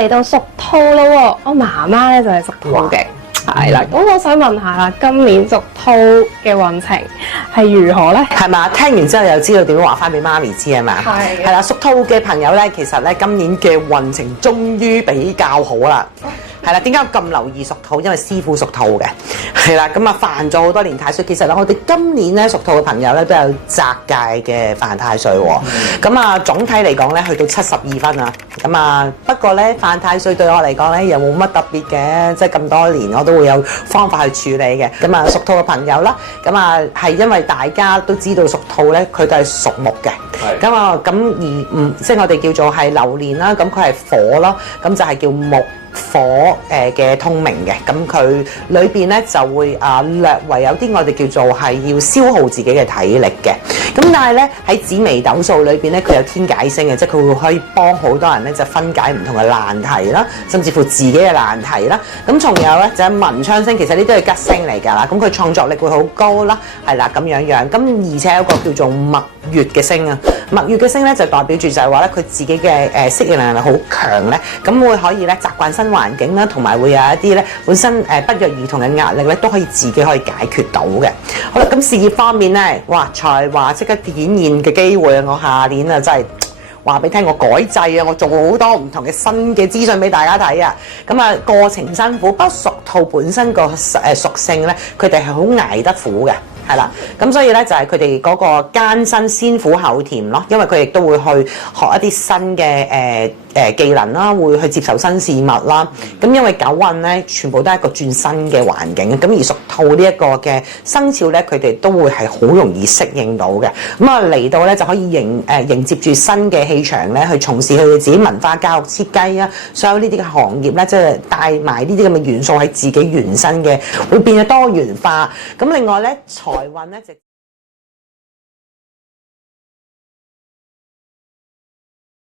嚟到屬兔咯喎，我媽媽咧就係屬兔嘅，係啦。咁我想問下啦，今年屬兔嘅運程係如何咧？係嘛？聽完之後又知道點樣話翻俾媽咪知啊嘛？係啦，屬兔嘅朋友咧，其實咧今年嘅運程終於比較好啦。係啦，點解我咁留意屬兔？因為師傅屬兔嘅，係啦，咁啊犯咗好多年太歲。其實咧，我哋今年咧屬兔嘅朋友咧都有擇界嘅犯太歲喎。咁啊，總體嚟講咧，去到72分啊。咁啊，不過咧犯太歲對我嚟講咧又冇乜特別嘅，即係咁多年我都會有方法去處理嘅。咁啊，屬兔嘅朋友啦，咁啊係因為大家都知道屬兔咧，佢都係屬木嘅。咁啊，咁而唔即係我哋叫做係流年啦，咁佢係火咯，咁就係叫木。火嘅通明嘅，咁佢裏邊咧就會略為有啲我哋叫做係要消耗自己嘅體力嘅，咁但係咧喺紫微斗數裏邊咧佢有天解星嘅，即係佢會可以幫好多人咧就分解唔同嘅難題啦，甚至乎自己嘅難題啦。咁仲有咧就係文昌星，其實呢都係吉星嚟㗎啦，咁佢創作力會好高啦，係啦咁樣樣。咁而且有一個叫做蜜月嘅星啊，蜜月嘅星咧就代表住就係話咧佢自己嘅適應能力好強咧，咁會可以咧習慣新環境啦，同埋會有一啲咧本身不約而同嘅壓力咧，都可以自己可以解決到嘅。好啦，咁事業方面咧，哇才華即刻顯現嘅機會啊！我下年啊真係話俾你聽，我改制啊，我做好多唔同嘅新嘅資訊俾大家睇啊！咁啊過程辛苦，不過屬兔本身個屬性咧，佢哋係好捱得苦嘅。係啦，咁所以咧就係佢哋嗰個艱辛先苦後甜咯，因為佢亦都會去學一啲新嘅技能啦，會去接受新事物啦。咁因為九運咧，全部都係一個轉新嘅環境，咁而屬兔呢一個嘅生肖咧，佢哋都會係好容易適應到嘅。咁啊嚟到咧就可以迎接住新嘅氣場咧，去從事佢哋自己文化教育設計啊，所有呢啲嘅行業咧，即係帶埋呢啲咁嘅元素喺自己原生嘅，會變得多元化。咁另外咧財運咧